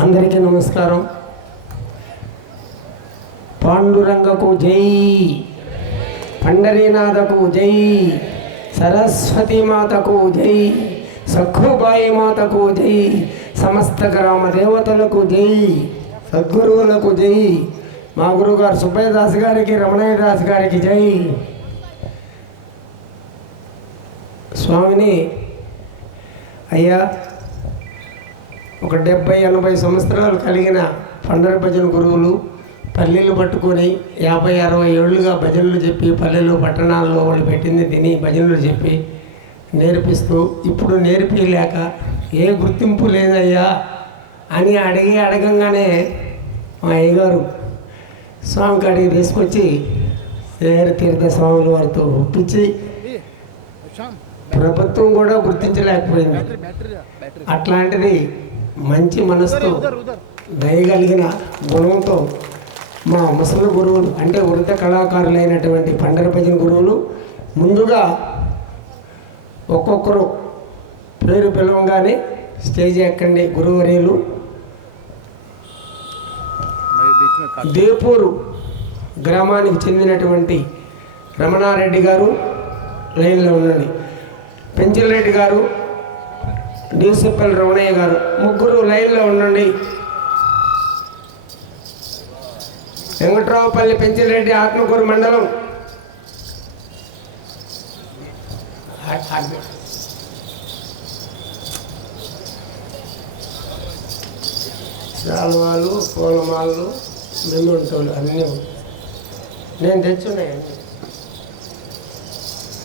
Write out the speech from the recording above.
అందరికీ నమస్కారం. పాండురంగకు జై. పండరీనాథకు జై. సరస్వతి మాతకు జై. సఖుబాయి మాతకు జై. సమస్త గ్రామ దేవతలకు జై. సద్గురువులకు జై. మా గురుగారు సుబ్బయ్యదాస్ గారికి రమణయ్య దాస్ గారికి జై. స్వామిని అయ్యా ఒక డెబ్బై ఎనభై సంవత్సరాలు కలిగిన పండర భజన గురువులు పల్లెలు పట్టుకొని యాభై అరవై ఏళ్ళుగా భజనలు చెప్పి పల్లెలు పట్టణాల్లో వాళ్ళు పెట్టింది తిని భజనలు చెప్పి నేర్పిస్తూ ఇప్పుడు నేర్పించలేక ఏ గుర్తింపు లేదయ్యా అని అడిగి అడగంగానే మా అయ్యగారు స్వామి కాడికి తీసుకొచ్చి సేర తీర్థ స్వాముల వారితో ఒప్పించి ప్రభుత్వం కూడా గుర్తించలేకపోయింది. అట్లాంటిది మంచి మనసుతో దయగలిగిన గుణంతో మా ముసలి గురువులు అంటే వృద్ధ కళాకారులైనటువంటి పండర భజన గురువులు ముందుగా ఒక్కొక్కరు పేరు పిలవంగానే స్టేజ్ ఎక్కండి గురువర్యులు. దేపూరు గ్రామానికి చెందినటువంటి రమణారెడ్డి గారు లైన్లో ఉండండి. పెంచిలరెడ్డి గారు డీసీపల్ రమణయ్య గారు. ముగ్గురు లైన్లో ఉండండి. వెంకట్రావుపల్లి పెంచిరెడ్డి ఆత్మకూరు మండలం. శాలువాలు పూలమాలలు మెమ్మంటోలు అన్నీ నేను తెచ్చున్నాయండి